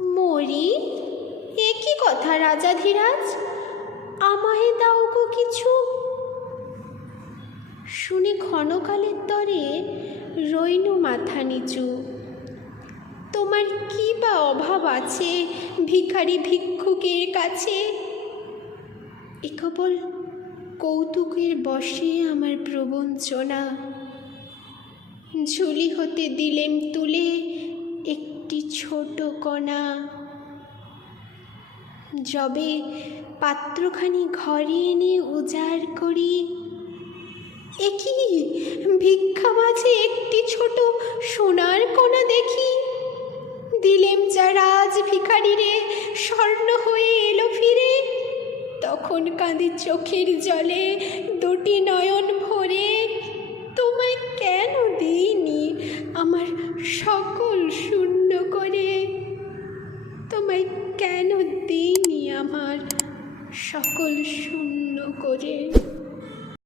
মরি? এ কি কথা রাজাধিরাজ আমায় দাও গো কিছু। শুনে ক্ষণকালের তরে রইনু মাথা নিচু। তোমার কি বা অভাব আছে ভিখারি ভিক্ষুকের কাছে? এ কেবল কৌতুকের বসে আমার প্রবঞ্চনা। ঝুলি হতে দিলেম তুলে ছোট কণা। যবে পাত্রখানি ঘরে এনে উজাড় করি একই ভিক্ষা মাঝে একটি ছোট সোনার কণা দেখি। দিলেম যা রাজ ভিখারিরে, স্বর্ণ হয়ে এলো ফিরে। তখন কাঁদি চোখের জলে দুটি নয়ন ভরে। তোমায় কেন দিইনি? আমার সকল শূন্য আমার সকল শূন্য করে